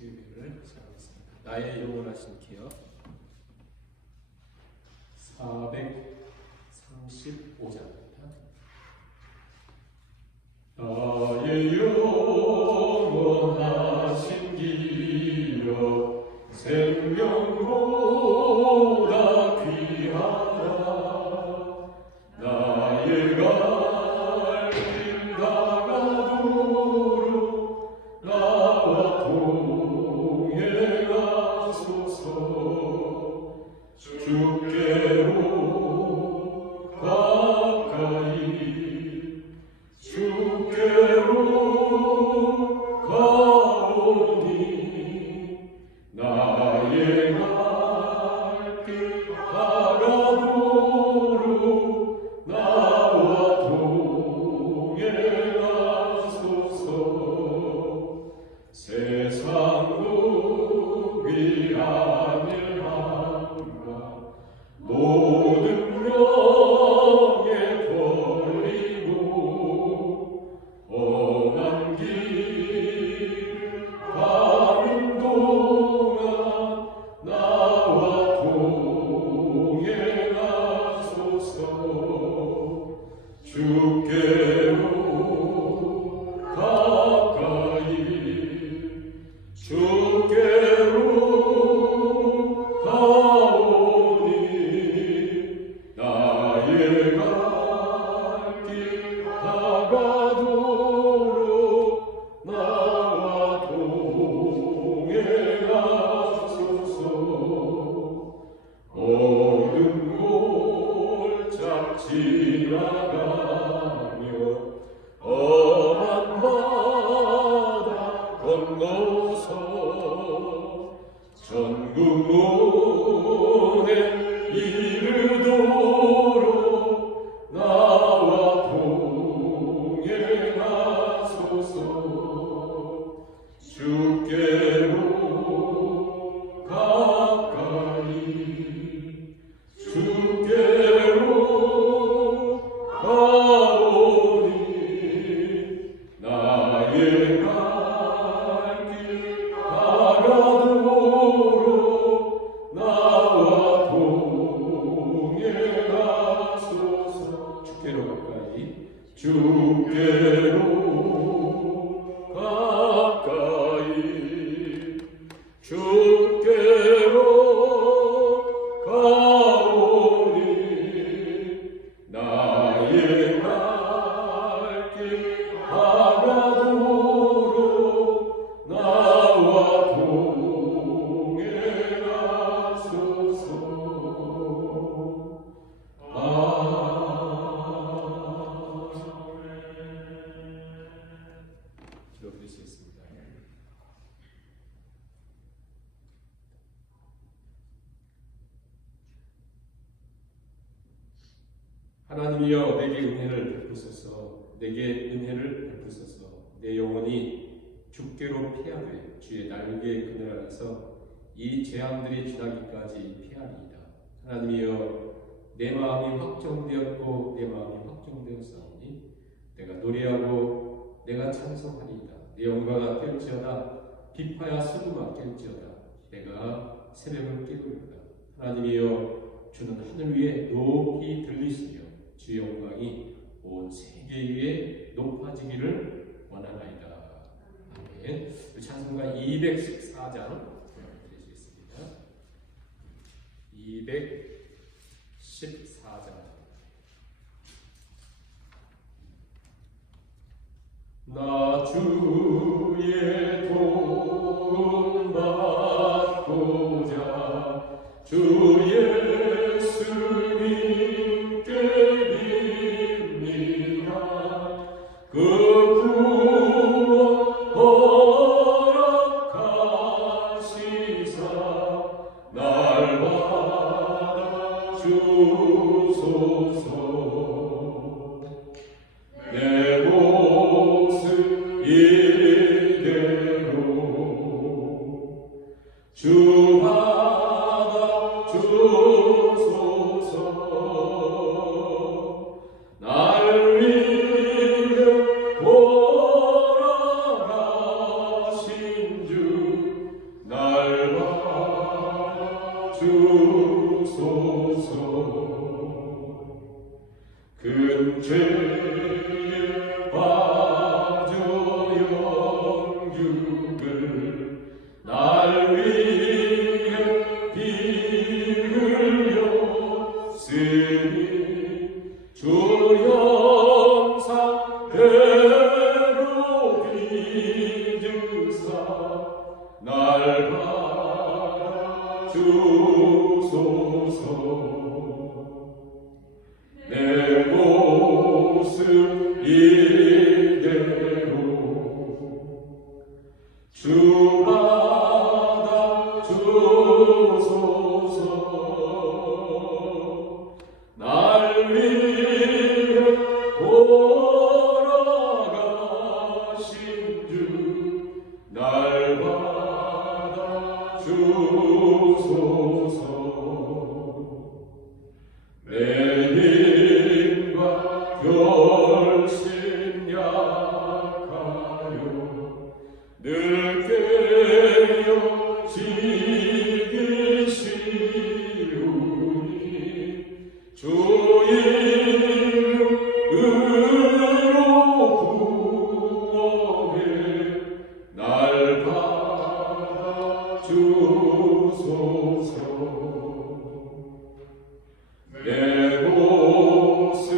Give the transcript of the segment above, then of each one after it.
예배를 시작하겠습니다. 나의 영원하신 기억 435장입니다. 나의 영원하신 기억 생명보다 귀하다. 나의 갈 길 다가도록 나와 동행하소서. 주께로 가까이 주께로 가오니 나의 갈 길 다가도록 나와 동행하소서. 세상도 위하늘 한가 모든 명예 버리고 험한 길 가는 동안 나와 동행하소서. 주께로 가까이 주께로 가오니 나의 갈 길 다가도록 나와 동행하소서. 어느 골짝 지나가며 험한 바다 건너서 전국 모에 이르도록 나와 동행하소서. 주께로 가까이 주께로 가오니 나의 갈 길 다가도록 나와 동행하소서. 주께로 가까이 주께로 가까이 주께로 가오니 나의 갈 길 다가도록 나와 동행하소서. 기도드리겠습니다. 하나님이여 내게 은혜를 베푸소서. 내게 은혜를 베푸소서. 내 영혼이 주께로 피하되 주의 날개의 그늘 아래서 이 재앙들이 지나기까지 피하리이다. 하나님이여 내 마음이 확정되었고 내 마음이 확정되었사오니 내가 노래하고 내가 찬송하리이다. 내 영광아 깰지어다. 비파야 수금아 깰지어다. 내가 새벽을 깨우리이다. 하나님이여 주는 하늘 위에 높이 들리시며 주의 영광이 온 세계 위에 높아지기를 원하나이다. 아멘. 찬송가 214장 드리겠습니다. 214장. 나 주의 도움 받고자 주 예수님께 빕니다. 그 구원 허락하시사 날 받아 주소서. 내 모습 이대로 주 받아 주소서. 날 위해 돌아가신 주 주소서. 큰 죄에 빠져 영육을 날 위해 피 흘렸으니 주 형상대로 빚으사 날 받아주소서. 내 모습 이대로 주 받아주소서. 날 위해 돌아가신 주 날 받아주소서. 내 힘과 결심 약하여 늘 깨어지기 쉬우니 주 이름으로 구원해 날 받아주소서. 내 모습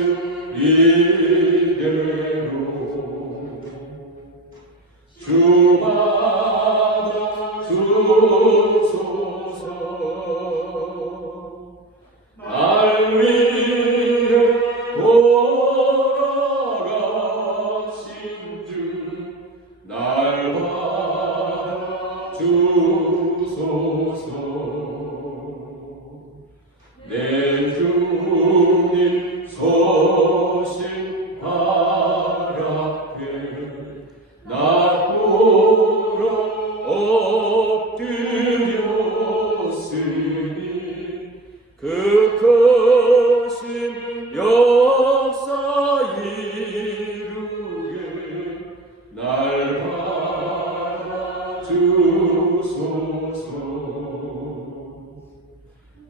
이대로 주 받아주소서. 날 위해 돌아가신 주 날 받아주소서. 내 주님 서신 발 앞에 나 보러 엎드렸으니 그 크신 역사 이루게 날 받아주소서.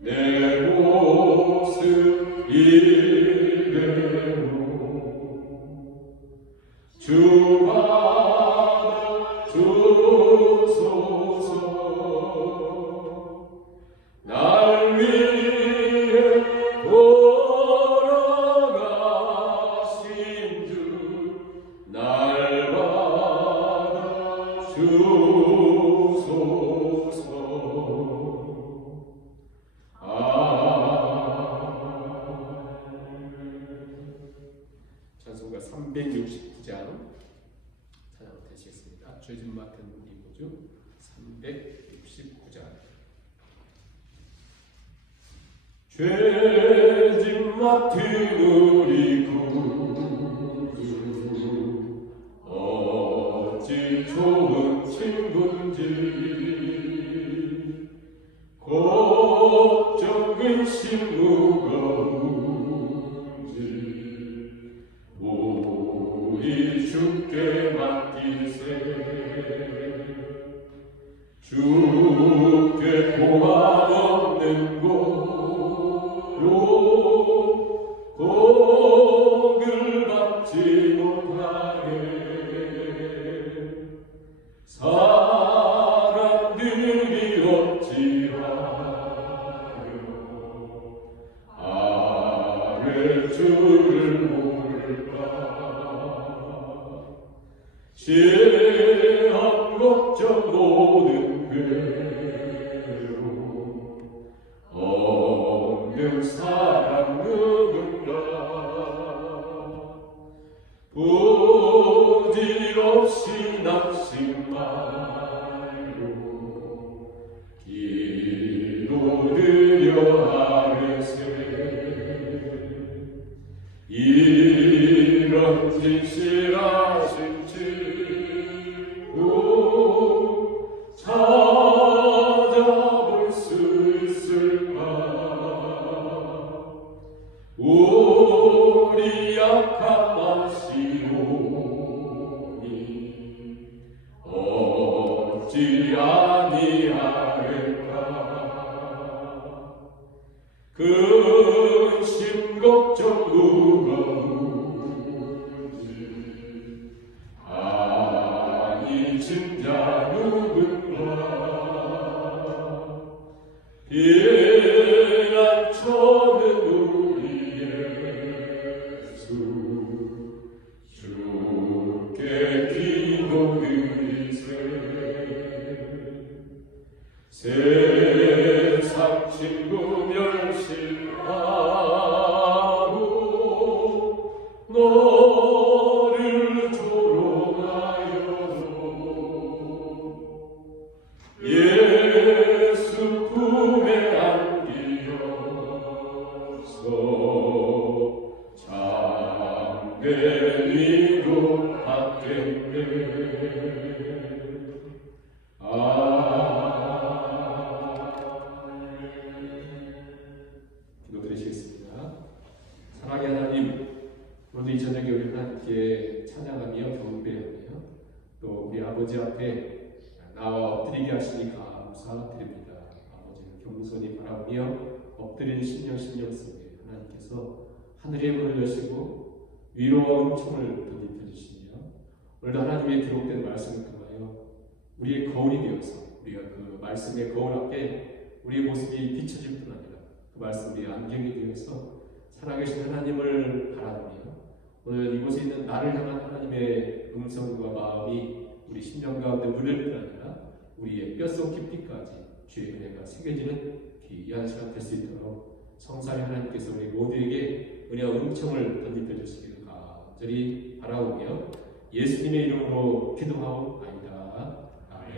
내 모습 이대로 주 받아주소서. 날 위해 돌아가신 주 날 받아주소서. 찬송가 369장 찬양을 되시겠습니다. 죄짐 맡은 우리 구주 369장. 죄짐 맡은 우리 구주 어찌 좋은 친구인지 걱정 근심 무거운지 우리 주께 맡기세. 주께 보안 없는 곳으로 복을 받지 못하게 사람들이 어찌하여 아뢰 주를 모를까. 시험 걱정 모든 괴로움 없는 사람 누군가. 부질없이 낙심 말고 기도드려 아뢰세. 이런 진실하신 친구 찾아볼 수 있을까. 우리 약한 마시오니 어찌 아니하겠까. 근심 걱정 무거운지 아니 진자 누군가 피난처는 우리 예수 주께 기도드리세 세상 친구 멸실하고 너를 조롱하여도 예수 품에 안기어서 참된 위로 받겠네. 기도드리시겠습니다. 사랑의 하나님, 오늘 이 저녁에 우리 하나님께 찬양하며 경배하며 또 우리 아버지 앞에 나와 엎드리게 하시니 감사드립니다. 아버지는 겸손히 바라보며 엎드리는 심령 속에 하나님께서 하늘의 문을 여시고 위로와 은총을 덧입혀 주시며 오늘도 하나님의 기록된 말씀을 통하여 우리의 거울이 되어서 우리가 그 말씀의 거울 앞에 우리의 모습이 비춰질 뿐 아니라 그 말씀이 안경이 되어서 살아계신 하나님을 바라보며 오늘 이곳에 있는 나를 향한 하나님의 음성과 마음이 우리 심령 가운데 물릴 뿐 아니라 우리의 뼛속 깊이까지 주의 은혜가 새겨지는 귀한 시간 될 수 있도록 성삼위 하나님께서 우리 모두에게 은혜와 은총을 덧입혀 주시기를 간절히 바라오며 예수님의 이름으로 기도하옵나이다. 아멘.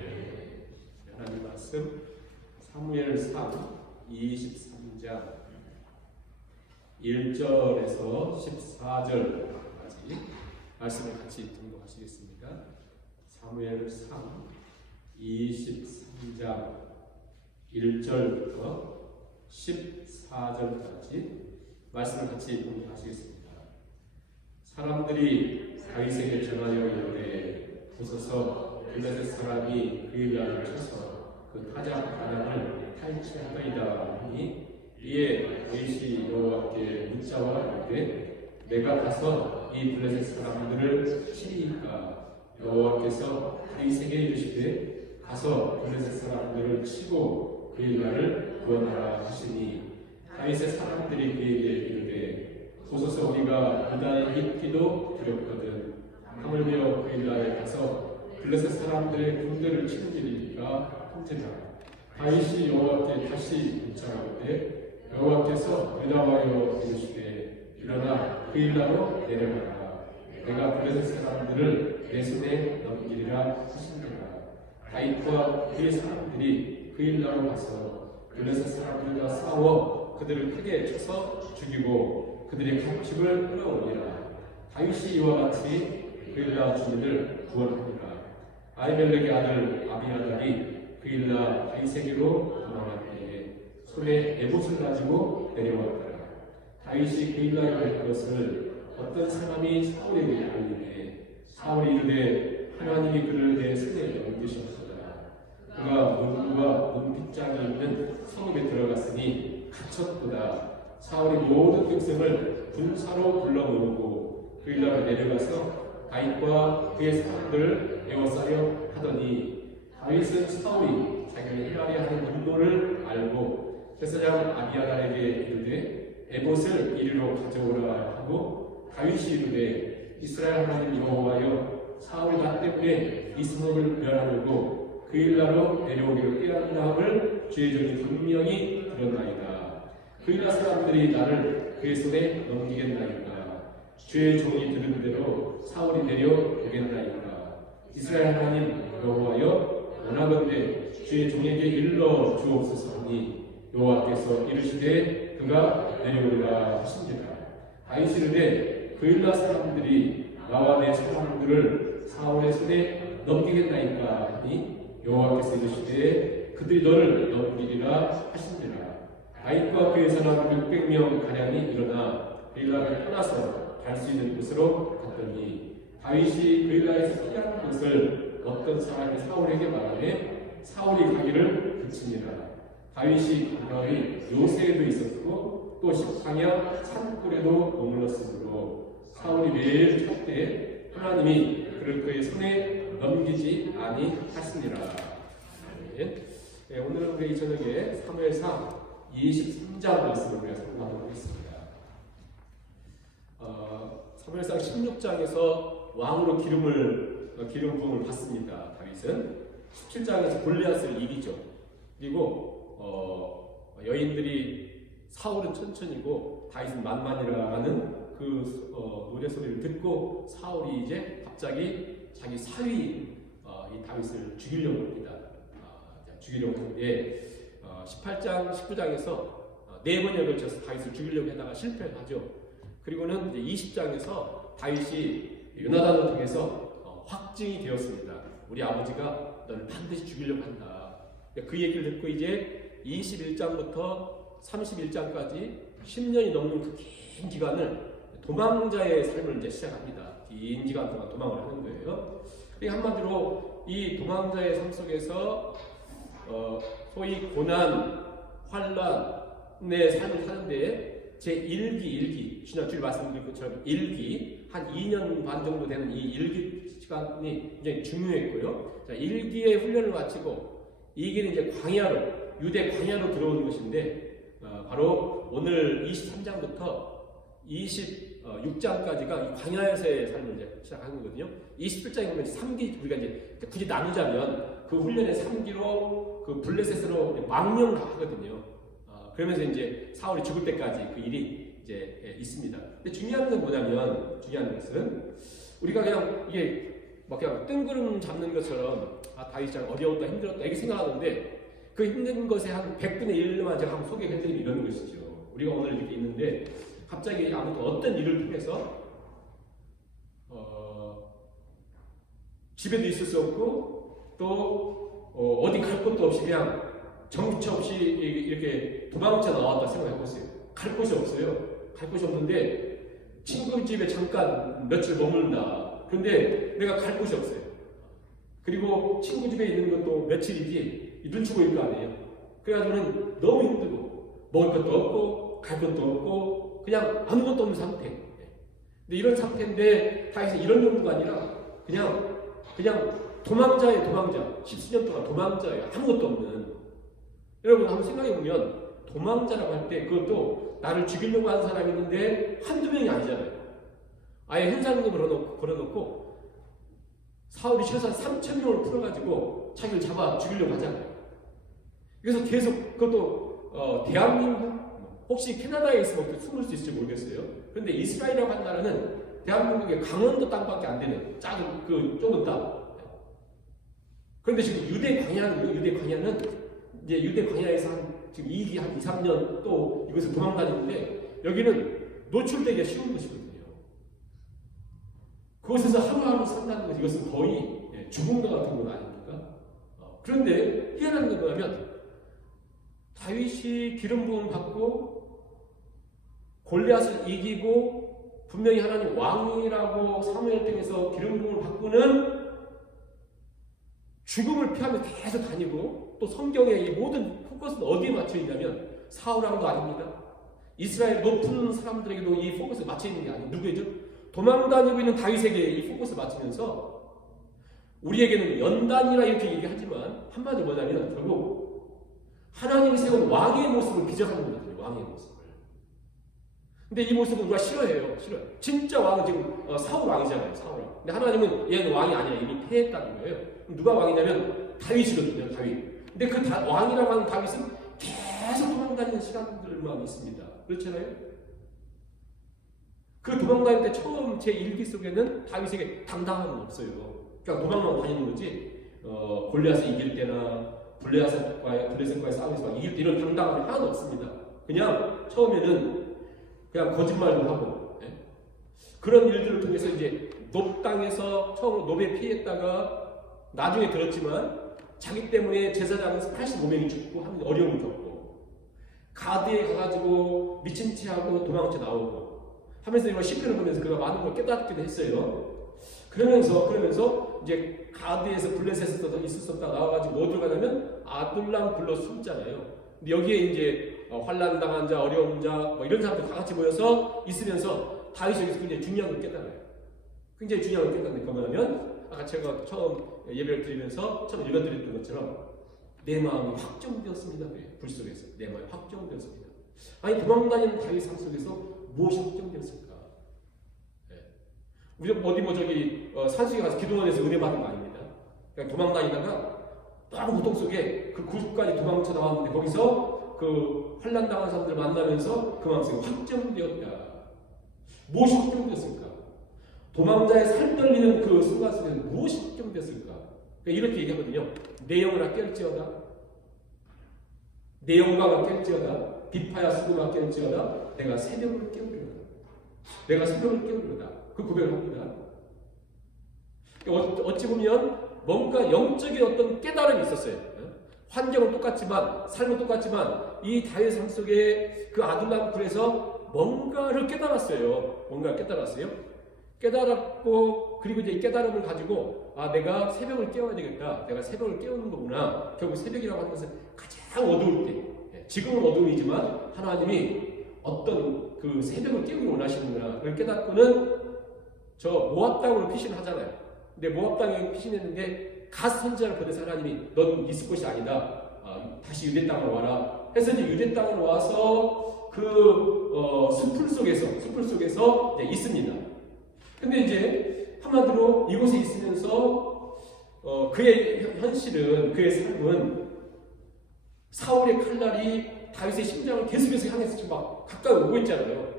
하나님 말씀 사무엘상 23장 1절에서 14절까지 말씀을 같이 등록하시겠습니다. 사무엘상 23장 1절부터 14절까지 말씀을 같이 등록하시겠습니다. 사람들이 다윗에게 전하여 이르되 보소서 블레셋 사람이 그 일을 쳐서 그 타작 바람을 탈취하더이다 하니 이에 다윗이 여호와께 묻자와 이르되 내가 가서 이 블레셋 사람들을 치리이까 여호와께서 다윗에게 이르시되 가서 블레셋 사람들을 치고 그 일날을 구원하라 하시니 다윗의 사람들이 그에게 이르되 보소서 우리가 그다의 입기도 두렵거든 하물며 그 일날에 가서 블레셋 사람들의 군대를 치는 일이니까 한테라 다윗이 여호와께 다시 묻자하되 여호와께서 대답하여 이르시되 일어나 그 일나로 내려가라 내가 블레셋 사람들을 내 손에 넘기리라 하시니라. 다윗과 그의 사람들이 그 일나로 가서 블레셋 사람들과 싸워 그들을 크게 쳐서 죽이고 그들의 captiv을 끌어올리라. 다윗이 이와 같이 그 일나 주민을 구원하니라. 아히멜렉의 아들 아비아달이 그 일나 다윗에게로 도망할 때에 손에 에봇을 가지고 내려왔더라. 다윗이 그 일나에 갈 것을 어떤 사람이 사울에게 알리되 사울이 이르되 하나님이 그를 내 손에 넘기셨도다. 그가 문과 문빗장이 있는 성읍에 들어갔으니 갇혔도다. 사울이 모든 백성을 군사로 불러 모으고 그 일나로 내려가서 다윗과 그의 사람들을 에워싸려 하더니 다윗은 사울이 자기를 해하려 하는 음모를 알고 제사장 아비아달에게 이르되 에봇을 이리로 가져오라 하고 다윗이 이르되 이스라엘 하나님 여호와여 사울이 나 때문에 이 성읍을 멸하려고 그 일나로 내려오기를 꾀하는 함을 주의 종이 분명히 들었나이다. 그 일나 사람들이 나를 그의 손에 넘기겠나이까. 주의 종이 들은 대로 사울이 내려오겠나이까. 이스라엘 하나님 여호와여 원하건대 주의 종에게 일러 주옵소서 하니 여호와께서 이르시되 그가 내려오리라 하신지라. 다윗이 이르되 그 일나 사람들이 나와 내 사람들을 사울의 손에 넘기겠나이까 하니 여호와께서 이르시되 그들이 너를 넘기리라 하신지라. 다윗과 그의 사람 600명 가량이 일어나 그일라를 떠나서 갈 수 있는 곳으로 갔더니 다윗이 그일라에서 피하는 것을 어떤 사람이 사울에게 말하매 사울이 가기를 그치니라. 다윗이 가까이 요새에도 있었고 또 시팡야 산굴에도 머물렀으므로 사울이 매일 찾되 하나님이 그를 그의 손에 넘기지 아니하시니라. 네, 오늘은 우리 저녁에 사무엘상 23장 말씀을 우리가 살펴보도록 하겠습니다. 사무엘상 16장에서 왕으로 기름 부음을 받습니다. 다윗은 17장에서 골리앗을 이기죠. 그리고 여인들이 사울은 천천히고 다윗은 만만이라는 그 노래 소리를 듣고 사울이 이제 갑자기 자기 사위 이 다윗을 죽이려고 합니다. 죽이려고 하는데 18장, 19장에서 4번에 걸쳐서 다윗을 죽이려고 하다가 실패를 하죠. 그리고는 이제 20장에서 다윗이 요나단을 통해서 확증이 되었습니다. 우리 아버지가 너를 반드시 죽이려고 한다. 그 얘기를 듣고 이제 21장부터 31장까지 10년이 넘는 그 긴 기간을 도망자의 삶을 이제 시작합니다. 긴 기간 동안 도망을 하는 거예요. 한마디로 이 도망자의 삶 속에서 소위 고난, 환란의 삶을 사는데 제 1기 지난주에 말씀드린 것처럼 1기 한 2년 반 정도 되는 이 1기 시간이 굉장히 중요했고요. 자, 1기의 훈련을 마치고 2기는 이제 유대 광야로 들어오는 것인데 바로 오늘 23장부터 26장까지가 광야에서의 삶을 이제 시작하는 거거든요. 27장에 보면 3기, 우리가 이제 굳이 나누자면 그 훈련의 3기로 그 블레셋으로 망명을 하거든요. 그러면서 이제 사울이 죽을 때까지 그 일이 이제 있습니다. 근데 중요한 건 뭐냐면, 중요한 것은 우리가 그냥 이게 막 그냥 뜬구름 잡는 것처럼 다윗이 참 어려웠다, 힘들었다 이렇게 생각하는데 그 힘든 것의 한 100분의 1만 제가 한번 소개해드리면 이런 것이죠. 우리가 오늘 이렇게 있는데 갑자기 아무튼 어떤 일을 통해서 집에도 있을 수 없고 또 어디 갈 곳도 없이 그냥 정처 없이 이렇게 도망쳐 나왔다 생각해보세요. 갈 곳이 없어요. 갈 곳이 없는데 친구 집에 잠깐 며칠 머문다. 그런데 내가 갈 곳이 없어요. 그리고 친구 집에 있는 것도 며칠이지 눈치 보일 거 아니에요. 그래가지고는 너무 힘들고 먹을 것도 없고 갈 것도 없고 그냥 아무것도 없는 상태. 근데 이런 상태인데 다윗은 이런 정도가 아니라 그냥 도망자예요. 도망자. 10수년 동안 도망자예요. 아무것도 없는. 여러분 한번 생각해보면 도망자라고 할 때 그것도 나를 죽이려고 하는 사람이 있는데 한두 명이 아니잖아요. 아예 현상금을 걸어놓고 사울이 최소한 3,000명을 풀어가지고 자기를 잡아 죽이려고 하잖아요. 그래서 계속 그것도 대한민국 혹시 캐나다에 있으면 숨을 수 있을지 모르겠어요. 그런데 이스라엘이라고 한 나라는 대한민국의 강원도 땅밖에 안 되는 작은 그 좁은 땅. 그런데 지금 유대 광야는 이제 유대 광야에서 지금 2기 한 2, 3년 또 이것을 도망다니는데 여기는 노출되기가 쉬운 것이거든요. 그곳에서 하루하루 산다는 것 이것은 거의 죽음과 같은 건 아닙니까? 그런데 희한한 건 뭐냐면 다윗이 기름 부음 받고 골리앗을 이기고 분명히 하나님 왕이라고 사무엘 통해서 기름 부음을 받고는 죽음을 피하며 계속 다니고 또 성경의 이 모든 포커스는 어디에 맞춰 있냐면 사울왕도 아닙니다. 이스라엘 높은 사람들에게도 이 포커스가 맞춰 있는 게 아니에요. 누구에죠? 도망다니고 있는 다윗에게 이 포커스를 맞추면서 우리에게는 연단이라 이렇게 얘기하지만 한마디로 뭐냐면 결국 하나님이 세운 왕의 모습을 비전하는 거거든요. 왕의 모습을. 근데 이 모습은 우리가 싫어해요. 진짜 왕은 지금 사울 왕이잖아요. 사울 왕. 근데 하나님은 얘는 왕이 아니라 이미 패했다는 거예요. 누가 왕이냐면 다윗이거든요. 다윗. 근데 그 왕이라고 하는 다윗은 계속 도망다니는 시간들만 있습니다. 그렇잖아요? 그 도망다닐 때 처음 제 일기 속에는 다윗에게 당당함은 없어요. 그냥 도망만 다니는 거지 골리앗을 이길 때나 블레셋과의 싸움에서 이길 때 이런 당당함이 하나도 없습니다. 그냥 처음에는 그냥 거짓말도 하고 그런 일들을 통해서 이제 높 땅에서 처음으로 노베 피했다가 나중에 들었지만 자기 때문에 제사장은 85명이 죽고 하는 어려움을 겪고 가드에 가가지고 미친 체하고 도망쳐 나오고 하면서 이런 시편을 보면서 그가 많은 걸 깨닫기도 했어요. 그러면서 이제 가드에서 블레셋에서 있었다 나와가지고 어디로 가냐면 아둘람 불러 숨잖아요. 근데 여기에 이제 환난 당한 자, 어려운 자, 뭐 이런 사람들 다 같이 모여서 있으면서 다윗이 여기서 굉장히 중요한 걸 깨달아요. 굉장히 중요한 걸 깨닫는 게 뭐냐면 아까 제가 처음 예배를 드리면서 처음 읽어드렸던 것처럼 내 마음이 확정되었습니다. 불 속에서 내 마음이 확정되었습니다. 아니 도망다니는 다윗 삶 속에서 무엇이 확정되었을까? 네. 우리 어디 뭐 저기 산속에 가서 기도원에서 은혜 받은 거 아닙니다. 그냥 도망다니다가 너무 고통 속에 그 굴까지 도망쳐 나왔는데 거기서 그 환난 당한 사람들 만나면서 그 마음속에 확정되었다. 무엇이 확정되었을까? 도망자의 살 떨리는 그 순간 속에서 무엇이 확정되었을까? 그러니까 이렇게 얘기하거든요. 내 영혼아 깰지어다. 내 영광아 깰지어다. 비파야 수고가 깰지어다. 내가 새벽을 깨우리로다. 내가 새벽을 깨우리로다. 그 고백을 합니다. 어찌 보면 뭔가 영적인 어떤 깨달음이 있었어요. 환경은 똑같지만 삶은 똑같지만 이 다윗 삶 속에 그 아둘람 굴에서 뭔가를 깨달았어요. 뭔가 깨달았어요. 깨달았고 그리고 이제 이 깨달음을 가지고 아 내가 새벽을 깨워야 되겠다. 내가 새벽을 깨우는 거구나. 결국 새벽이라고 하는 것은 가장 어두울 때 지금은 어둠이지만 하나님이 어떤 그 새벽을 깨우기 원하시는구나. 그걸 깨닫고는 저 모압 땅으로 피신하잖아요. 근데 모압 땅에 피신했는데 갓 선지자를 보내서 하나님이 넌 있을 곳이 아니다. 다시 유대 땅으로 와라. 해서 이제 유대 땅으로 와서 그 숲을 속에서 이제 있습니다. 근데 이제 한마디로 이곳에 있으면서 그의 현실은 그의 삶은 사울의 칼날이 다윗의 심장을 계속해서 향해서 지금 막 가까이 오고 있잖아요.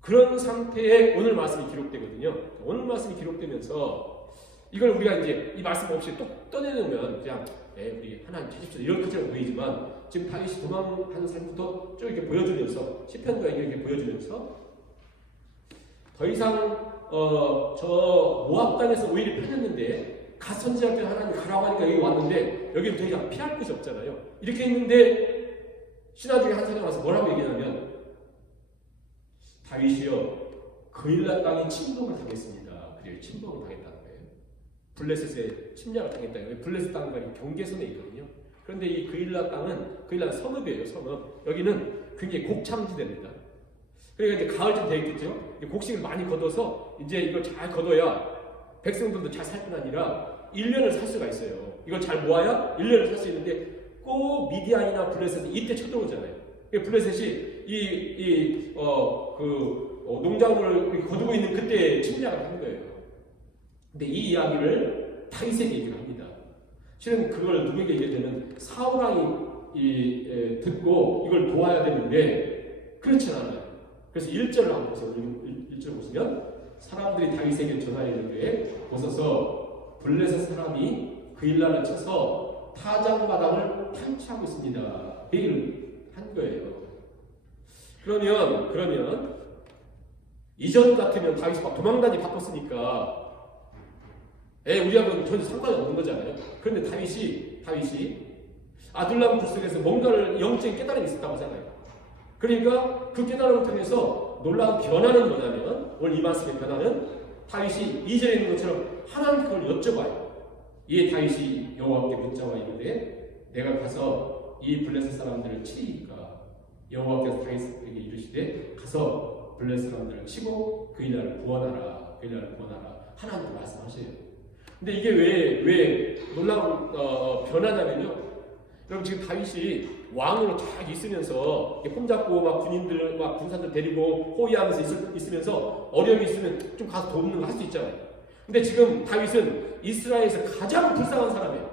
그런 상태에 오늘 말씀이 기록되거든요. 오늘 말씀이 기록되면서 이걸 우리가 이제 이 말씀 없이 또 떠내놓으면 그냥 우리 하나님 찾으십시오 이런 것처럼 보이지만 지금 다윗이 도망하는 삶부터 쭉 이렇게 보여주면서 시편과 이렇게 보여주면서 더 이상 저 모압 땅에서 오히려 편했는데 갓 선지할 때 하나님 가라고 하니까 여기 왔는데 여기는 더 이상 피할 곳이 없잖아요. 이렇게 있는데 신하 중에 한 사람이 와서 뭐라고 얘기하냐면 다윗이요 그일라 땅이 침범을 당했습니다. 그래요 침범을 당했다는 거예요. 블레셋의 침략을 당했다는 거예요. 블레셋 땅과 경계선에 있거든요. 그런데 이 그일라 땅은 성읍이에요. 성읍. 여기는 굉장히 곡창지대입니다. 그러니까 이제 가을쯤 되겠죠. 곡식을 많이 걷어서 이제 이걸 잘 걷어야 백성들도 잘 살 뿐 아니라 1년을 살 수가 있어요. 이걸 잘 모아야 1년을 살 수 있는데 꼭 미디안이나 블레셋이 이때 쳐들어오잖아요. 블레셋이 농작물을 거두고 있는 그때 침략을 한 거예요. 근데 이 이야기를 다윗에게 얘기를 합니다. 실은 그걸 누구에게 얘기하냐면 사울왕이 듣고 이걸 도와야 되는데 그렇지 않아요. 그래서 1절을 한번 보세요. 1절 보시면 사람들이 다윗에게 전하이르되 보소서 블레셋 사람이 그일라를 쳐서 타작마당을 탈취하고 있습니다. 얘기를 한 거예요. 그러면 이전 같으면 다윗이 막 도망다니 바빴으니까 우리하고는 전혀 상관이 없는 거잖아요. 그런데 다윗이 아둘람 굴 속에서 뭔가를 영적인 깨달음이 있었다고 하잖아요. 그러니까 그 깨달음을 통해서 놀라운 변화는 뭐냐면 오늘 이 말씀의 변화는 다윗이 2절에 있는 것처럼 하나님 그걸 여쭤봐요. 이에 다윗이 여호와께 묻자와 이르되 내가 가서 이 블레셋 사람들을 치리이까 여호와께서 다윗에게 이르시되 가서 블레셋 사람들을 치고 그이날을 구원하라. 하나님도 말씀하셔요. 근데 이게 왜 놀라운 변화냐면요. 여러분 지금 다윗이 왕으로 쫙 있으면서 폼잡고 막 군인들 막 군사들 데리고 호위하면서 있으면서 어려움이 있으면 좀 가서 돕는 거 할 수 있잖아요. 근데 지금 다윗은 이스라엘에서 가장 불쌍한 사람이에요.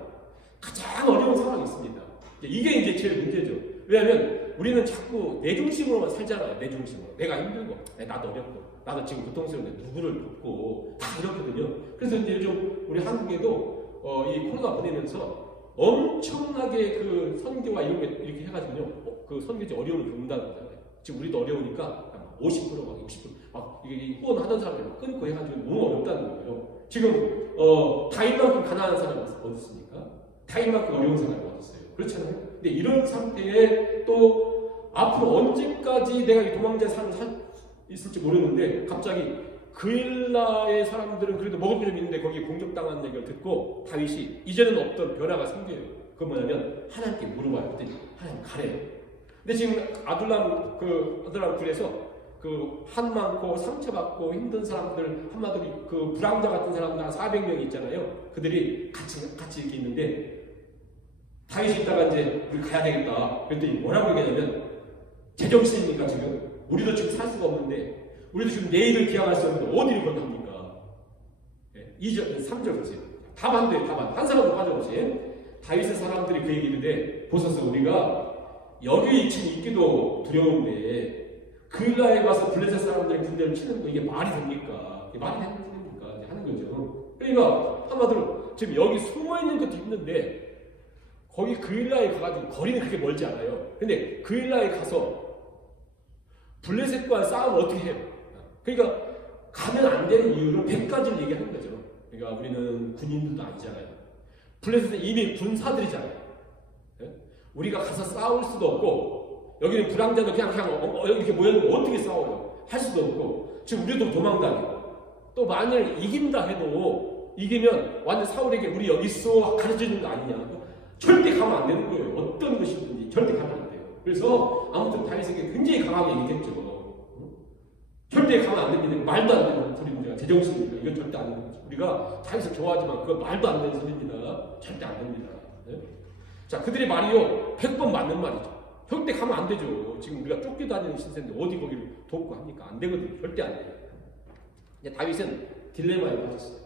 가장 어려운 상황이 있습니다. 이게 이제 제일 문제죠. 왜냐하면 우리는 자꾸 내 중심으로만 살잖아요. 내 중심으로. 내가 힘들고, 나도 어렵고, 나도 지금 고통스러운데 누구를 돕고 다 이렇거든요. 그래서 이제 좀 우리 한국에도 이 코로나 보내면서 엄청나게 그 선교와 이런 게 이렇게 해가지고요. 그 선교지 어려움을 겪는다는 거잖아요. 지금 우리도 어려우니까 50% 막 60% 막 이게 후원하던 사람들 막 끊고 해가지고 너무 어렵다는 거예요. 지금 다윗만큼 가난한 사람이 어디 있습니까? 다윗만큼 어려운 사람이 어디 있어요? 그렇잖아요. 근데 이런 상태에 또 앞으로 언제까지 내가 이 도망자의 삶을 살 있을지 모르는데 갑자기 그일라의 사람들은 그래도 먹을 게 좀 있는데 거기에 공격당한 얘기를 듣고 다윗이 이제는 없던 변화가 생겨요. 그건 뭐냐면 하나님께 물어봐요. 그랬더니 하나님 가래요. 근데 지금 아둘람 굴에서 그 한 많고 상처받고 힘든 사람들 한마디로 그 불황자 같은 사람들 한 400명이 있잖아요. 그들이 같이 이렇게 있는데 다윗이 있다가 이제 우리 가야 되겠다. 그랬더니 뭐라고 얘기하냐면 제정신입니까 지금? 우리도 지금 살 수가 없는데 우리도 지금 내일을 기약할 수 없는데 어디를 건너갑니까? 2절, 3절 보세요. 다 반대예요. 다 반대. 한 사람도 빠져보세요. 다윗의 사람들이 그 얘기를 보소서 우리가 여기 지금 있기도 두려운데 그일라에 가서 블레셋 사람들의 군대를 치는 거 이게 말이 됩니까? 이게 말이 되는 겁니까? 이제 하는 거죠. 그러니까 한마디로 지금 여기 숨어 있는 것도 힘든데 거기 그일라에 가가지고 거리는 그렇게 멀지 않아요. 근데 그일라에 가서 블레셋과 싸우면 어떻게 해요? 그러니까 가면 안 되는 이유를 100가지를 얘기하는 거죠. 그러니까 우리는 군인들도 아니잖아요. 블레셋은 이미 군사들이잖아요. 우리가 가서 싸울 수도 없고 여기는 불황자도 그냥 여기 이렇게 모였는데 어떻게 싸워요? 할 수도 없고 지금 우리도 도망다니고 또 만일 이긴다 해도 이기면 완전 사울에게 우리 여기 있어 가르쳐주는 거 아니냐. 절대 가면 안 되는 거예요. 어떤 것이든지 절대 가면 안 돼요. 그래서 아무튼 다윗에게 굉장히 강하게 얘기했죠. 절대 가면 안 됩니다. 말도 안 되는 소리입니다. 제정신입니다. 이건 절대 안 됩니다. 우리가 다윗을 좋아하지만 그건 말도 안 되는 소리입니다. 절대 안 됩니다. 네? 자, 그들의 말이요 100번 맞는 말이죠. 절대 가면 안 되죠. 지금 우리가 쫓겨다니는 시대인데 어디 거기를 돕고 합니까? 안 되거든요. 절대 안 돼요. 이제 다윗은 딜레마에 빠졌어요.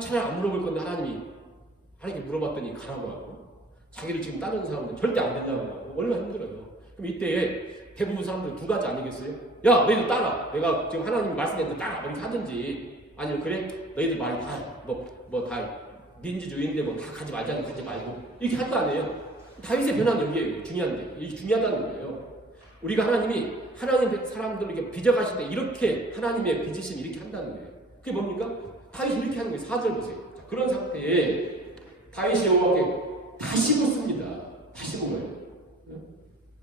차라리 안 물어볼 건데 하나님께 물어봤더니 가라고 하고 자기를 지금 따르는 사람들은 절대 안 된다고 하고 얼마나 힘들어요. 그럼 이때 대부분 사람들은 두 가지 아니겠어요? 야 너희도 따라. 내가 지금 하나님 말씀했는데 따라. 이렇게 하든지 아니면 그래? 너희들 말이 다 다 민주주의인데 다 가지 말자는 가지 말고 이렇게 할 거 아니에요? 다윗의 변화는 여기에요. 중요한데 이게 중요하다는 거예요. 우리가 하나님 사람들에게 빚어가실 때 이렇게 하나님의 빚으심 이렇게 한다는 거예요. 그게 뭡니까? 다윗이 이렇게 하는 거예요. 4절 보세요. 자, 그런 상태에 다윗이 여호와께 다시 묻습니다. 다시 물어요.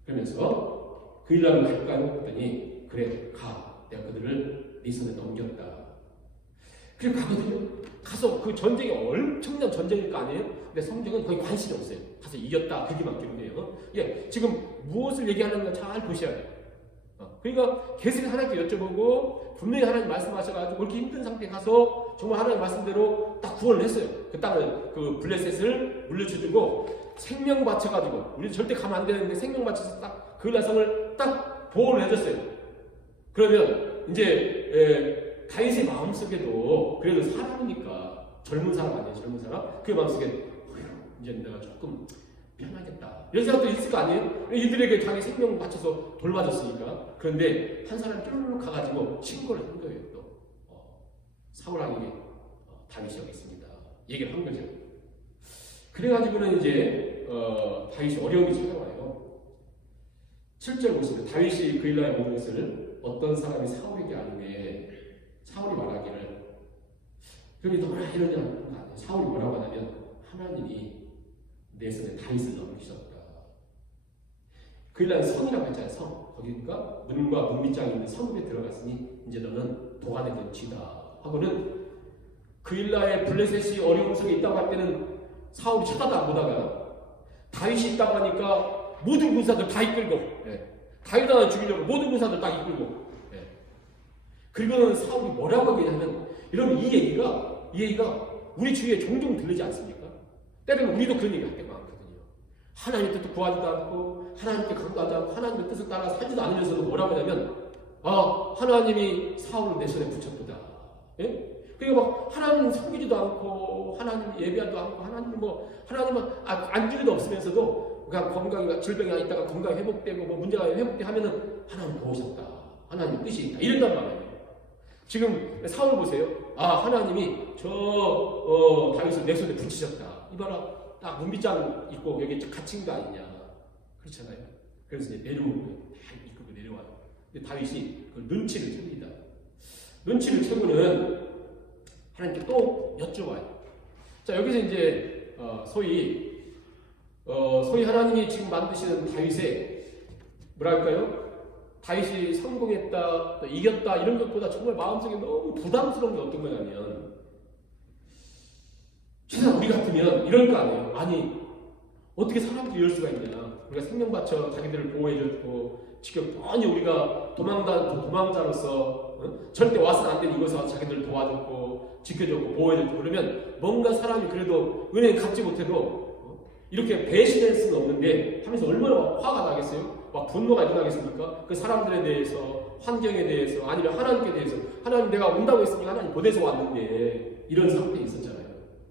그러면서 그 일날을 갈까요? 했더니 그래 가. 내가 그들을 네 손에 넘겼다. 그리고 가거든요. 가서 그 전쟁이 엄청난 전쟁일 거 아니에요? 근데 성경은 거의 관심이 없어요. 가서 이겼다. 그게만 기록해요. 지금 무엇을 얘기하는가 잘 보셔야 돼요. 그러니까 계속 하나님께 여쭤보고 분명히 하나님 말씀하셔가지고 그렇게 힘든 상태에 가서 정말 하나님 말씀대로 딱 구원을 했어요. 그 땅을 그 블레셋을 물려주고 생명 바쳐가지고 우리 절대 가면 안 되는데 생명 바쳐서 딱 그 나성을 딱 보호를 해줬어요. 그러면 이제 다윗의 마음속에도 그래도 사람이니까 젊은 사람 아니에요. 젊은 사람 그 마음속에 이제 내가 조금 편하겠다 이런 생각도 있을 거 아니에요? 이들에게 자기 생명 바쳐서 돌봐줬으니까. 그런데 한 사람이 쭉 가가지고 신고를 한 거예요. 또 사울왕에게 다윗이 여기 있습니다 얘기를 한 거죠. 그래가지고는 이제 다윗이 어려움이 찾아와요. 7절 보시면 다윗이 그일라에 모든 것을 어떤 사람이 사울에게 아는데 사울이 말하기를 그러니 너무나 이러냐 하는 거 아니에요. 사울이 뭐라고 하냐면 하나님이 내 손에 다윗을 넘기셨다. 그일라는 성이라고 했잖아요. 성. 거기니까 문과 문밑장이 있는 성읍에 들어갔으니 이제 너는 도가 되는 쥐다 하고는 그일라의 블레셋이 어려운 속에 있다고 할 때는 사울이 쳐다도 안 보다가 다윗이 있다고 하니까 모든 군사들 다 이끌고 다윗 하나 죽이려고 모든 군사들 다 이끌고 그리고는 사울이 뭐라고 하냐면 여러분 이 얘기가 우리 주위에 종종 들리지 않습니까? 때로는 우리도 그런 얘기 할 때가 많거든요. 하나님의 뜻도 구하지도 않고 하나님께 간구하지 않고 하나님의 뜻을 따라 살지도 않으면서도 뭐라고 하냐면 하나님이 사울을 내 손에 붙였다. 그러니까 막 하나님 섬기지도 않고 하나님 예배하지도 않고 하나님은 안주기도 없으면서도 그냥 건강이 질병이 있다가 건강이 회복되고 문제가 회복돼 하면은 하나님 도우셨다. 하나님 뜻이 있다. 이런단 말이에요. 지금 사울 보세요. 하나님이 다윗을 내 손에 붙이셨다. 이봐라. 딱 문빗장 있고 여기 갇힌 거 아니냐. 그렇잖아요. 그래서 이제 내려오는 거예요. 다 이끌고 내려와요. 근데 다윗이 그 눈치를 챕니다. 눈치를 채고는 하나님께 또 여쭤봐요. 자, 여기서 이제 소위 하나님이 지금 만드시는 다윗의 뭐랄까요? 다윗이 성공했다, 또 이겼다 이런 것보다 정말 마음속에 너무 부담스러운 게 어떤 거냐면 최소한 우리 같은 같으면 이럴 거 아니에요. 아니 어떻게 사람들이 이럴 수가 있냐. 우리가 생명 바쳐 자기들을 보호해줬고 지금 뻔히 우리가 도망자로서 절대 와서는 안 되는 이곳에서 자기들을 도와줬고 지켜줬고 보호해줬고 그러면 뭔가 사람이 그래도 은혜 갖지 못해도 이렇게 배신할 수는 없는데 하면서 얼마나 막 화가 나겠어요? 막 분노가 일어나겠습니까? 그 사람들에 대해서, 환경에 대해서, 아니면 하나님께 대해서. 하나님 내가 온다고 했으니까 하나님 보내서 왔는데 이런 상태에 있었잖아요.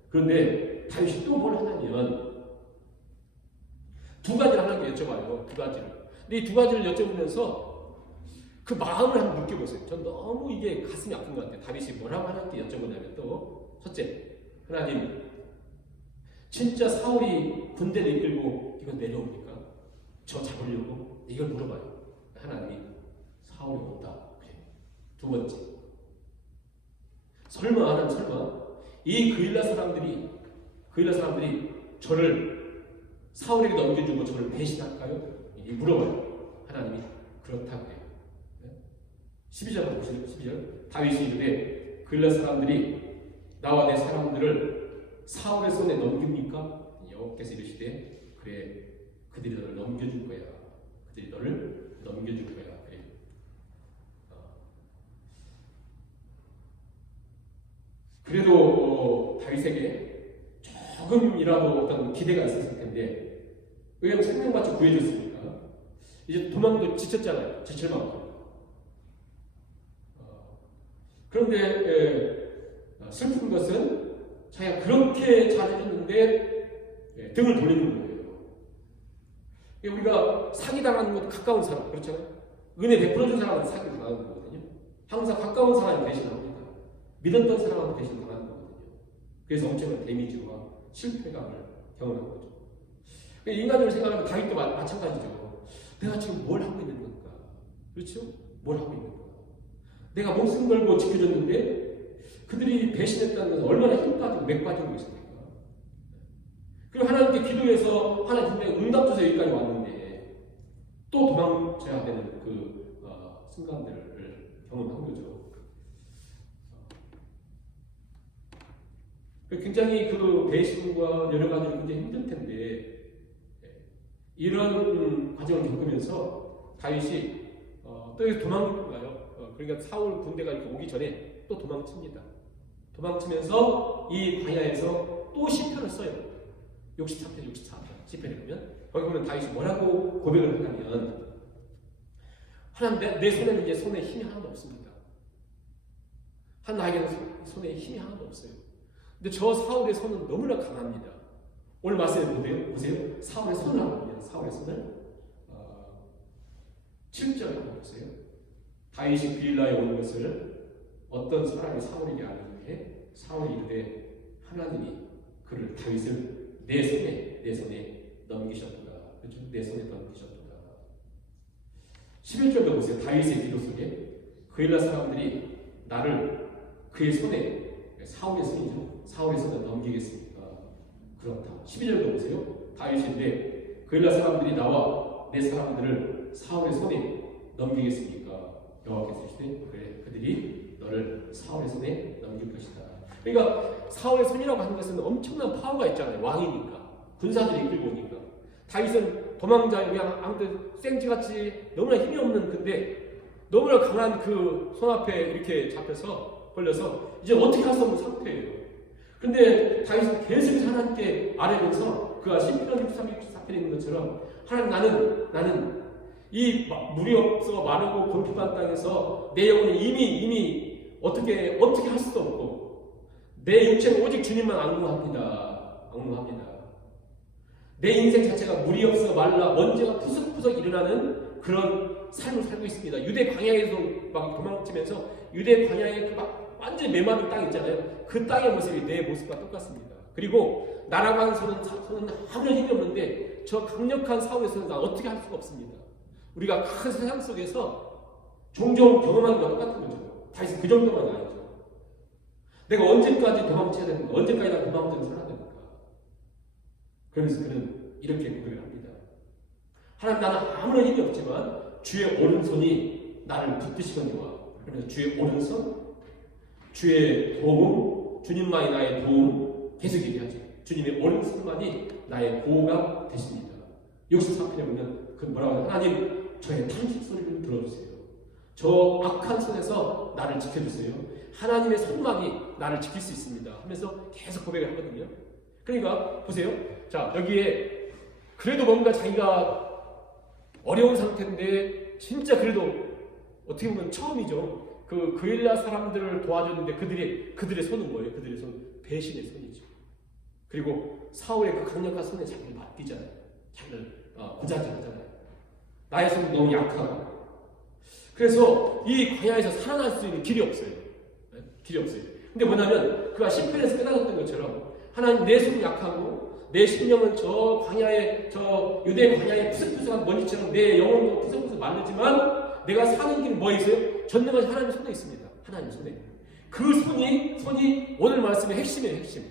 그런데 다윗이 또 뭘 하냐면 두 가지를 하나님께 여쭤봐요. 두 가지를. 근데 이 두 가지를 여쭤보면서 그 마음을 한번 느껴보세요. 전 너무 이게 가슴이 아픈 것 같아요. 다윗이 뭐라고 하나님께 여쭤보냐면 또 첫째, 하나님 진짜 사울이 군대를 이끌고 이거 내려옵니까? 저 잡으려고? 이걸 물어봐요. 하나님이 사울이 온다. 그래. 두 번째, 설마 이 그일라 사람들이 저를 사울에게 넘겨주고 저를 배신할까요? 이 물어봐요. 하나님이 그렇다고 해요. 12절 보시죠. 12절. 다윗이 이르되 그일라 사람들이 나와 내 사람들을 사울의 손에 넘깁니까? 여호와께서 이르시되 그래 그들이 너를 넘겨줄 거야. 그들이 너를 넘겨줄 거야. 그래. 그래도 다윗에게 조금이라도 어떤 기대가 있었을 텐데 왜냐하면 생명받쳐 구해줬으니까 이제 도망도 지쳤잖아요. 지칠 만큼. 그런데 슬픈 것은 자기가 그렇게 잘해줬는데 등을 돌리는 거예요. 우리가 사기당하는 것도 가까운 사람, 그렇잖아요. 은혜 베풀어준 사람한테 사기 당하는 거거든요. 항상 가까운 사람이 대신합니다. 믿었던 사람한테 대신 당하는 거거든요. 그래서 엄청난 데미지와 실패감을 경험한 거죠. 인간적으로 생각하면 다윗도 마찬가지죠. 내가 지금 뭘 하고 있는 건가? 그렇죠? 뭘 하고 있는 건가? 내가 목숨 걸고 지켜줬는데 그들이 배신했다는 것은 얼마나 힘 빠지고 맥 빠지고 있습니까? 그리고 하나님께 기도해서 하나님 분명히 응답 주세요 여기까지 왔는데 또 도망쳐야 되는 그 순간들을 경험한 거죠. 굉장히 그 배신과 여러 가지로 굉장히 힘들 텐데 이런 과정을 겪으면서 다윗이 또 여기서 도망가요. 그러니까 사울 군대가 이렇게 오기 전에 또 도망칩니다. 도망치면서 이 광야에서 또 시편을 써요. 63편, 64편 시편에 보면 거기 보면 다윗이 뭐라고 고백을 하냐면 하나님 내 손에는 이제 손에 힘이 하나도 없습니다. 나에게는 손에 힘이 하나도 없어요. 근데 저 사울의 손은 너무나 강합니다. 오늘 말씀에 보세요. 사울의 손을 한번 보면 사울의 손을 7절 한번 보세요. 다윗이 빌라에 오는 것을 어떤 사람이 사울에게 알려주게 사울이 이르되 하나님이 그를 다윗을 내 손에 넘기셨도다. 그렇죠? 내 손에 넘기셨도다. 11절도 보세요. 다윗의 기도 속에 그일라 사람들이 나를 그의 손에 사울의 손이죠. 사울의 손에 넘기겠습니까? 그렇다. 12절도 보세요. 다윗인데 그일라 사람들이 나와 내 사람들을 사울의 손에 넘기겠습니까? 여호와께서 이르시되 그래 그들이 너를 사울의 손에 넘길 것이다. 그러니까 사울의 손이라고 하는 것은 엄청난 파워가 있잖아요. 왕이니까 군사들이 이끌고 오니까 다윗은 도망자 그냥 아무튼 생쥐같이 너무나 힘이 없는 근데 너무나 강한 그 손 앞에 이렇게 잡혀서 걸려서 이제 어떻게 할 수 없는 상태예요. 근데 다윗은 계속 하나님께 아뢰면서 그가 시편 63편에 있는 것처럼 하나님 나는 이 물이 없어 마르고 곤핍한 땅에서 내 영혼이 이미 어떻게 할 수도 없고 내 육체는 오직 주님만 앙무합니다. 내 인생 자체가 물이 없어 말라 먼지가 푸석푸석 일어나는 그런 삶을 살고 있습니다. 유대 광야에서 막 도망치면서 유대 광야에 막 완전히 메마른 땅 있잖아요. 그 땅의 모습이 내 모습과 똑같습니다. 그리고 날아가는 손은 아무런 힘이 없는데 저 강력한 사울의 손은 나 어떻게 할 수가 없습니다. 우리가 큰 세상 속에서 종종 경험하는 것과 똑같은 거죠. 다시 그 정도만 아니죠. 내가 언제까지 도망쳐야 되는가? 언제까지 나 도망쳐서 살아야 되는가? 그러면서 그는 이렇게 고백을 합니다. 하나님 나는 아무런 힘이 없지만 주의 오른손이 나를 붙드시거니와 그래서 주의 오른손, 주의 도움, 주님만이 나의 도움 계속 얘기하죠. 주님의 오른손만이 나의 보호가 되십니다. 64편에 보면 그 뭐라고 하냐, 하나님 저의 탄식 소리를 들어주세요. 저 악한 손에서 나를 지켜주세요. 하나님의 손만이 나를 지킬 수 있습니다 하면서 계속 고백을 하거든요. 그러니까 보세요. 자, 여기에 그래도 뭔가 자기가 어려운 상태인데 진짜 그래도 어떻게 보면 처음이죠. 그 그일라 사람들을 도와줬는데 그들의 손은 뭐예요? 그들의 손 배신의 손이죠. 그리고 사울의 그 강력한 손에 자기를 맡기잖아요. 자기를 구자질하잖아요. 나의 손이 너무 약하고. 그래서 이 광야에서 살아날 수 있는 길이 없어요. 네? 길이 없어요. 근데 뭐냐면 그가 시편에서 깨달았던 것처럼 하나님 내 손이 약하고 내 심령은 저 광야에 저 유대 광야의 푸석푸석한 먼지처럼 내 영혼도 푸석푸석 마르지만 내가 사는 길은 뭐 있어요? 전능하신 하나님의 손에 있습니다. 하나님의 손에. 그 손이 오늘 말씀의 핵심이에요. 핵심.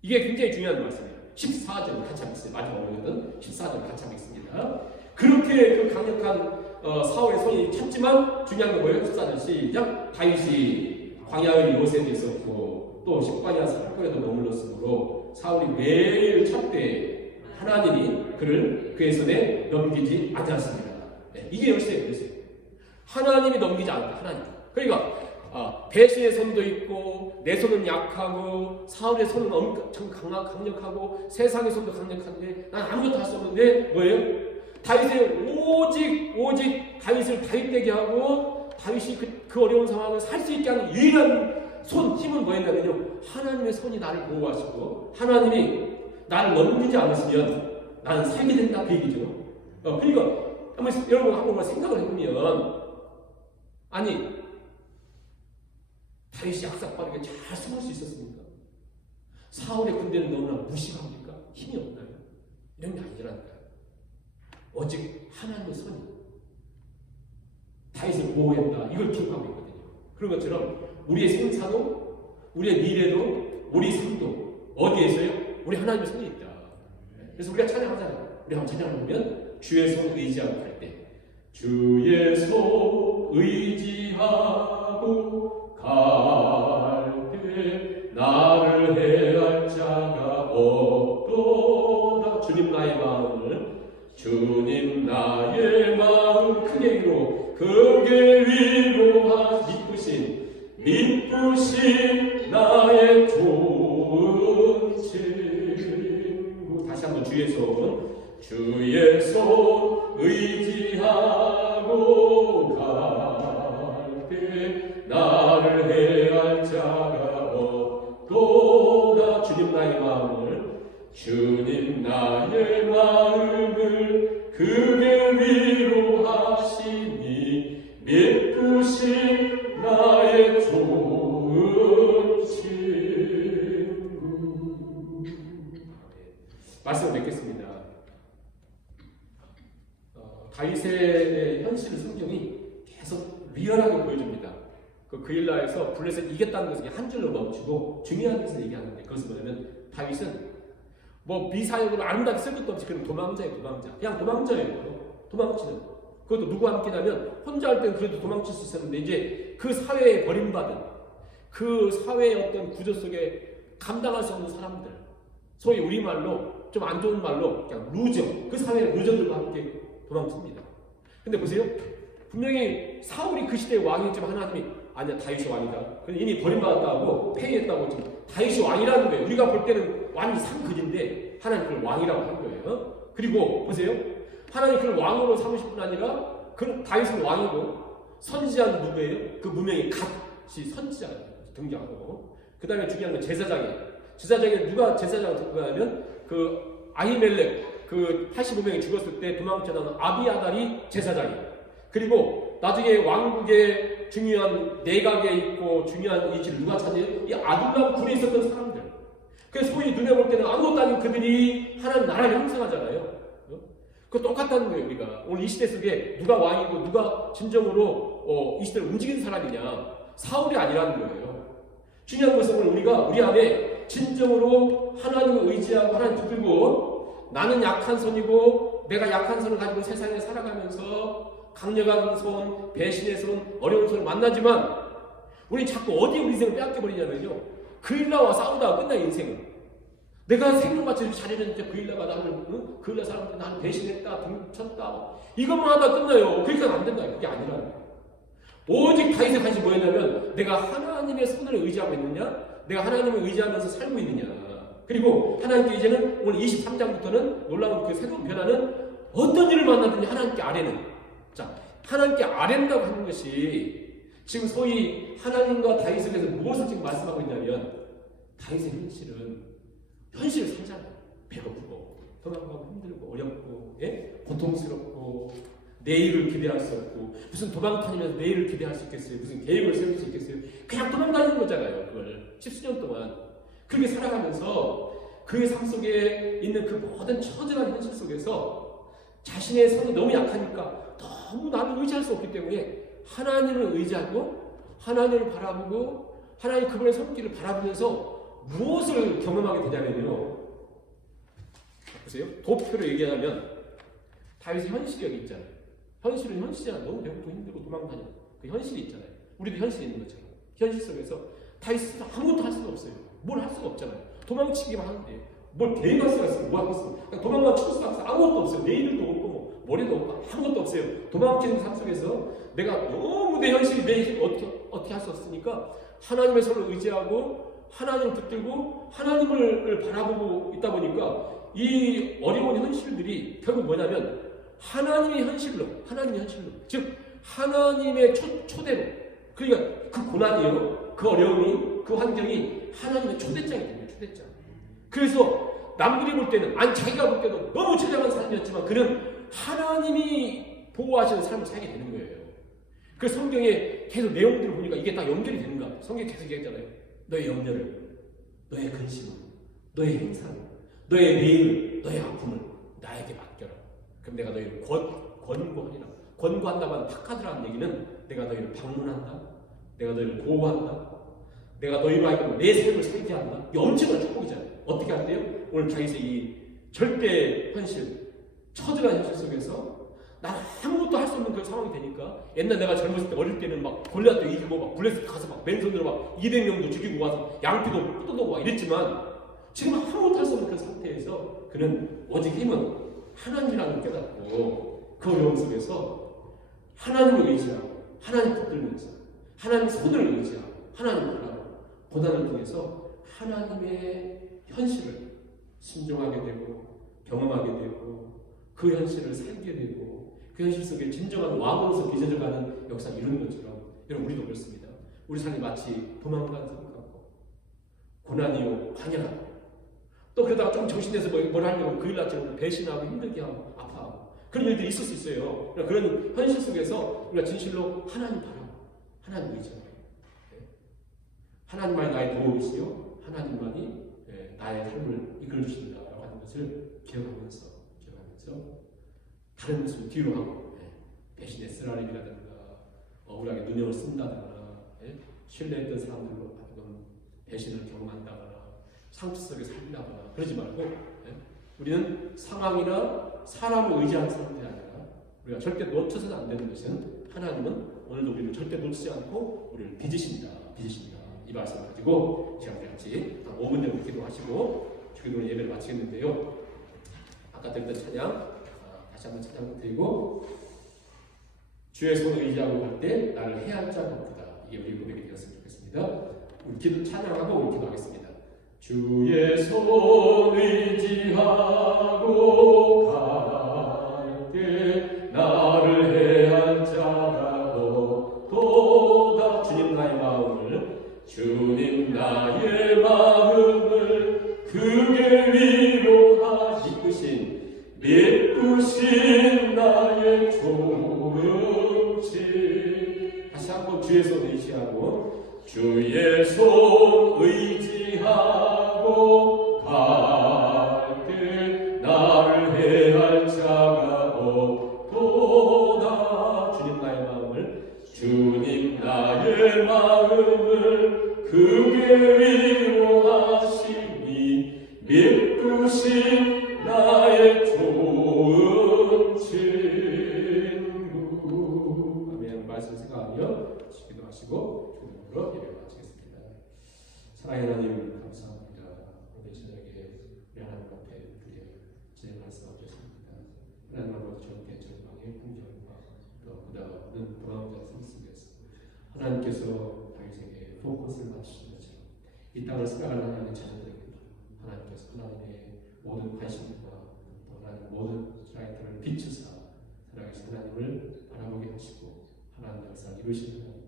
이게 굉장히 중요한 말씀이에요. 14절 같이 하겠습니다. 마지막으로는 14절 같이 하겠습니다. 그렇게 그 강력한 사울의 손이 찼지만 중요한 건 뭐예요? 14절 시작. 다윗이 광야의 요새에 있었고 또 십광야 산골에도 머물렀으므로 사울이 매일 찾되 하나님이 그를 그의 손에 넘기지 않았습니다. 네, 이게 열쇠예요. 열쇠. 하나님이 넘기지 않았다. 하나님. 그러니까 배신의 손도 있고 내 손은 약하고 사울의 손은 엄청 강력하고 세상의 손도 강력한데 난 아무것도 할 수 없는데 뭐예요? 다윗의 오직 다윗을 다윗되게 하고 다윗이 그 어려운 상황을 살 수 있게 하는 유일한 힘은 뭐였냐면요, 하나님의 손이 나를 보호하시고 하나님이 나를 넘기지 않으시면 나는 살게 된다 그 얘기죠. 그러니까 여러분 한번 생각을 해보면 아니 다윗이 약삭빠르게 잘 숨을 수 있었습니까? 사울의 군대는 너무나 무식합니까? 힘이 없나요? 이런 게 아니라니까요. 오직 하나님의 손이 다윗을 보호했다. 이걸 기억하고 있거든요. 그런 것처럼 우리의 생사도 우리의 미래도 우리 삶도 어디에서요? 우리 하나님의 손이 있다. 그래서 우리가 찬양하잖아요. 우리 한번 찬양하면 주의 손 의지하고 갈 때 주의 손 의지하고 갈 때 나를 해할 자가 없도다. 주님 나의 마음 크게 위로하 미쁘신 나의 좋은 친구. 다시 한번 주의 손 의지하고 갈 때 나를 해할 자가 없도다. 주님 나의 마음을 크게 위로하시니 미쁘신 나의 좋은 친구. 말씀을 맺겠습니다. 다윗의 현실 성경이 계속 리얼하게 보여줍니다. 그 그일라에서 블레셋 이겼다는 것을 한 줄로 멈추고 중요한 것을 얘기하는데 그것은 뭐냐면 다윗은 뭐 미사역으로 아름답게 쓸 것도 없이 그냥 도망자예요. 그냥 도망자예요. 도망치는. 그것도 누구와 함께냐면 혼자 할 때는 그래도 도망칠 수 있었는데 이제 그 사회에 버림받은 그 사회의 어떤 구조 속에 감당할 수 없는 사람들, 소위 우리말로 좀 안 좋은 말로 그냥 루저, 그 사회의 루저들과 함께 도망칩니다. 근데 보세요. 분명히 사울이 그 시대의 왕이었지만 하나님이 아니야 다윗이 왕이다. 이미 버림받았다고 폐위했다고 지금 다윗이 왕이라는 거예요. 우리가 볼 때는 완전 상급인데 하나님 그걸 왕이라고 한 거예요. 그리고 보세요. 하나님 그를 왕으로 삼으실 뿐 아니라 그 다윗은 왕이고 선지자는 누구예요? 그 무명의 갓이 선지자 등장하고 그 다음에 중요한 건 제사장이에요. 제사장에 누가 제사장을 누구냐면 그 아히멜렉 그 85명이 죽었을 때 도망쳐 나온 아비아달이 제사장이에요. 그리고 나중에 왕국의 중요한 내각에 있고 중요한 위치를 누가 차지해요? 이 아둘람 굴에 있었던 사람들. 그래서 소위 눈에 볼 때는 아무것도 아닌 그들이 하나님 나라를 형성하잖아요. 그거 똑같다는 거예요. 우리가 오늘 이 시대 속에 누가 왕이고 누가 진정으로 이 시대를 움직이는 사람이냐, 사울이 아니라는 거예요. 중요한 것은 오늘 우리가 우리 안에 진정으로 하나님을 의지하고 하나님 붙들고 나는 약한 손이고 내가 약한 손을 가지고 세상에 살아가면서 강력한 손, 배신의 손, 어려운 손을 만나지만 우리 자꾸 어디에 우리 인생을 빼앗겨버리냐면요, 그일라와 싸우다가 끝나 인생은 내가 생명같이 잘해줬는데 그 일다가 나를 그 일날 사람한테 나를 배신했다, 등쳤다 이것만 하다 끝나요. 그러니까 안 된다. 그게 아니라는 거예요. 오직 다윗의 관심이 뭐였냐면 내가 하나님의 손을 의지하고 있느냐, 내가 하나님을 의지하면서 살고 있느냐. 그리고 하나님께 이제는 오늘 23장부터는 놀라운 그 새로운 변화는 어떤 일을 만나든지 하나님께 아뢰는, 자, 하나님께 아뢰는다고 하는 것이 지금 소위 하나님과 다윗을 위해서 무엇을 지금 말씀하고 있냐면 다윗의 현실을 살잖아요. 배고프고 도망가고 힘들고 어렵고, 예? 고통스럽고 내일을 기대할 수 없고, 무슨 도망다니면서 내일을 기대할 수 있겠어요? 무슨 계획을 세울 수 있겠어요? 그냥 도망다니는 거잖아요. 그걸 십수년 동안 그렇게 살아가면서 그의 삶 속에 있는 그 모든 처절한 현실 속에서 자신의 성이 너무 약하니까 너무 나를 의지할 수 없기 때문에 하나님을 의지하고 하나님을 바라보고 하나님 그분의 손길을 바라보면서 무엇을 경험하게 되냐면요, 보세요. 도표로 얘기하면 다윗의 현실이 여기 있잖아요. 현실은 현실이잖아요. 너무 배고프고 힘들고 도망다니는 그 현실이 있잖아요. 우리도 현실이 있는 것처럼 현실 속에서 다윗은 아무것도 할 수가 없어요. 뭘 할 수가 없잖아요. 도망치기만 하는데 뭘 계획할 수가 있어요. 뭐 하겠어요. 도망만 칠 수가 없어요. 아무것도 없어요. 내일도 없고 뭐 머리도 없고 아무것도 없어요. 도망치는 삶 속에서 내가 너무 내 현실이 내 힘을 어떻게 할 수 없으니까 하나님의 손을 의지하고 하나님을 붙들고 하나님을 바라보고 있다 보니까 이 어려운 현실들이 결국 뭐냐면 하나님의 현실로, 즉 하나님의 초대로, 그러니까 그 고난이요, 그 어려움이, 그 환경이 하나님의 초대장이 됩니다. 초대장. 그래서 남들이 볼 때는, 아니 자기가 볼 때도 너무 처량한 삶이었지만 그는 하나님이 보호하시는 삶을 살게 되는 거예요. 그 성경에 계속 내용들을 보니까 이게 다 연결이 되는 것 같아요. 성경에 계속 얘기했잖아요. 너의 염려를, 너의 근심을, 너의 행사를, 너의 내일을, 너의 아픔을 나에게 맡겨라. 그럼 내가 너희를 권고하리라. 권고한다면 탁하드라는 얘기는 내가 너희를 방문한다, 내가 너희를 보호한다, 내가 너희로 하여금 내 삶을 살게 한다. 이게 엄청난 축복이잖아요. 어떻게 한대요? 오늘 자기의 이 절대 현실, 처절한 현실 속에서 나는 아무것도 할 수 없는 그런 상황이 되니까, 옛날 내가 젊었을 때 어릴 때는 막 골리앗도 이기고 막 블레셋 가서 막 맨손으로 막 200명도 죽이고 와서 양피도 뜯어놓고 막 이랬지만 지금 아무것도 할 수 없는 그런 상태에서 그는 오직 힘은 하나님이라는 걸 깨닫고 그 어려움 속에서 하나님을 의지하고 하나님 붙들면서 하나님 손을 의지하고 하나님을 바라보고 고난을 통해서 하나님의 현실을 순종하게 되고 경험하게 되고 그 현실을 살게 되고 그 현실 속에 진정한 왕으로서 빚어져 가는 역사를 이루는 것처럼, 여러분 우리도 그렇습니다. 우리 삶이 마치 도망가는 것 같고 고난이요 광야하고 또 그러다가 좀 정신내서 뭘 하려고 그 일날처럼 배신하고 힘들게 하고 아파하고 그런 일들이 있을 수 있어요. 그런 현실 속에서 우리가 진실로 하나님 바라고 하나님 의지하고 하나님만이 나의 도움이시요 하나님만이 나의 삶을 이끌어 주신다라고 하는 것을 기억하면서 다른 것을 뒤로 하고 배신의 쓰라림이라든가 억울하게 누명을 쓴다거나 신뢰했던 사람들로 배신을 경험한다거나 상처 속에 살다거나 그러지 말고 우리는 상황이나 사람을 의지하는 사람들이 아니라 우리가 절대 놓쳐서는 안 되는 것은 하나님은 오늘도 우리를 절대 놓치지 않고 우리를 빚으신다. 이 말씀을 가지고 제가 같이 한 5분 정도 기도하시고 주기도는 예배를 마치겠는데요. 아까 드렸던 찬양 다시 한번 찬양 드리고, 주의 손을 의지하고 갈 때 나를 해할 자가 없다. 이게 우리 고백이 되었으면 좋겠습니다. 우리 기도 찬양하고 우리 기도하겠습니다. 주의 손 의지하고 갈 때 나를 해할 자가 없도다. 주님 나의 마음을 크게 위로하시 믿으신 나의 조음치. 다시 한번 주의 손 의지하고 주의 손 의지하고 갈 때 나를 해할 자가 없도다. 주님 나의 마음을 크게 위로하시니 믿으신 나의 좋은 친구. 아멘. 말씀 생각하며 기도하시고 주님으로 예배 마치겠습니다. 사랑의 하나님 감사합니다. 오늘 저녁에 하나님께서 다윗에게 포커스를 맞추신 것처럼 이 땅을 살아가는 하나님의 자녀들에게도 하나님께서 하나님의 모든 관심과 또 하나님의 모든 자기들을 비추사 살아계신 하나님을 바라보게 하시고 하나님의 역사를 이루시는 하나님.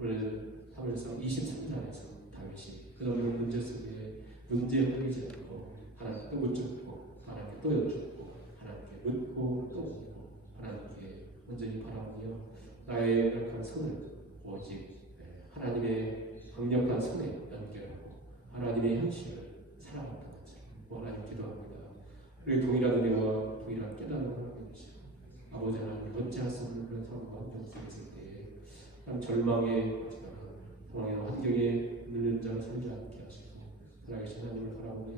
오늘 사무엘상 23장에서 다윗이 그동안의 문제 속에 문제에 홀리지 않고 하나님께 또 묻고 하나님께 또 여쭙고 하나님께 묻고 또 묻고 하나님께 온전히 바라보며 나의 약한 손을 오직 하나님의 강력한 손에 연결하고 하나님의 현실을 살아간다는 것을 하나님 기도합니다. 우리 동일한 은혜와 동일한 깨달음을 하게 되시고 아버지 하나님 못지않을 수 없는 그런 상황과 환경 속에 있을 때에 한 절망에 상황의 환경에 눌린 자를 살지 않게 하시고 살아계신 하나님을 바라보며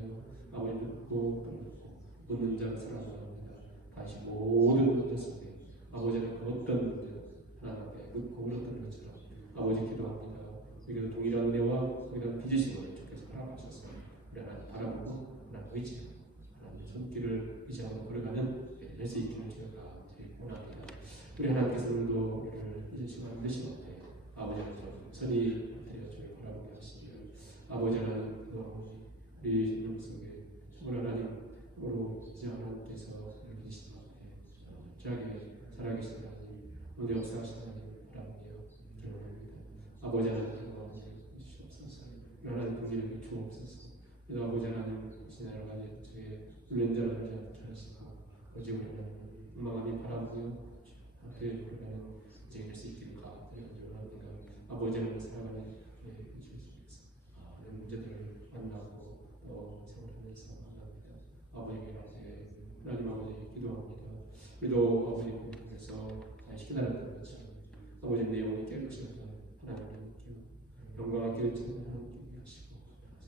아버지 묻고 또 묻고 묻는 자를 살아갑니다. 다시 모든 문제 속에 아버지는 어떤 문제 하나님 앞에 묻고 물었던 것처럼 아버지 기도합니다. 우리가 동일한 은혜와 동일한 빚으심을 주께서 바라보셔서 우리 하나님 바라보고 하나님 의지하고 하나님의 손길을 의지하고 걸어가는 될 수 있기를 주여가 원합니다. 우리 하나님께서 오늘도 우리를 잊으시고 안 되시는데 아버지는 선이 되어 주를 바라보게 하시며 아버지는 우리 영 속에 정말 하나님으로 하나님께서 우리를 잊으신 가운데 살아계신 하나님 오늘 역사하신 하나님 바라보며 기도합니다. 아버지 하나님 주옵소서. 하나님 우리를 주옵소서. 그래도 아버지 하나님 지나가는 저의 눌린 자를 하지 않게 하시고 오직 우리는 마음이 바라보며 앞에 우리가는 이제 할 수 있기를 원합니다. 아버지는 살아가는 주님께서 그런 문제들을 만나고 생활하면서 만납니다. 아버지께 앞에 하나님 아버지 기도합니다. 우리도 아버지께서 다시 기다렸던 것처럼 아버지 내 영혼이 깨우치셔서 하나님을 영광을 깨우치는 하나님께 하시고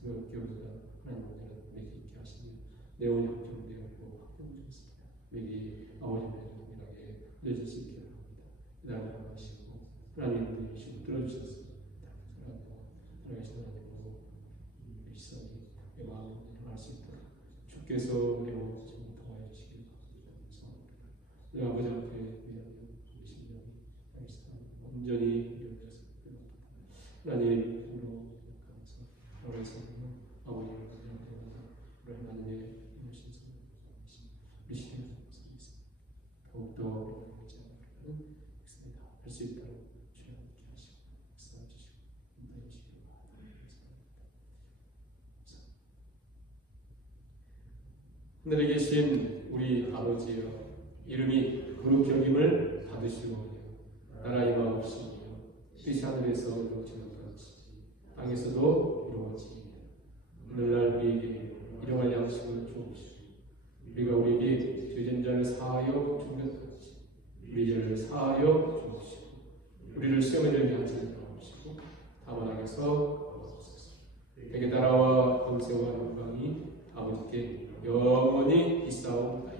생각을 깨우치다 하나님을 내게 있게 하시며 내 영혼이 확정되었고 확정되었습니다. 여기 아버지의 동일하게 내줄 수 있게 합니다. 기다려 하시고 하나님 우리 들어주셨습니다. 살아계신 하나님으로 우리 시선이 내 마음을 통할 수 있도록 주께서 내 영혼을 도와해 주시길 바랍니다. 우리 아버지 앞에 우리 심령이 온전히 하나님 감사하면서 아버지를 우리 하나님의 신성 우리 시대에 더욱더 있습니다. 할 수 있도록 주여 함께 하시고 역사해 주시고 인도해 주시기 바랍니다. 하늘에 계신 우리 아버지여 이름이 거룩히 여김을 받으시고 나라 임하옵시며 뜻이 하늘에서 이루어지는 것 같이 땅에서도 이루어지며 오늘날 우리에게 일용할 양식을 주옵시고 우리가 우리에게 죄진 자를 사하여 준 것 같이 우리 죄를 사하여 주옵시고 우리를 시험에 들게 하지 마옵시고 다만 악에서 내게 나라와 권세와 영광이 아버지께 영원히 있사옵나이다.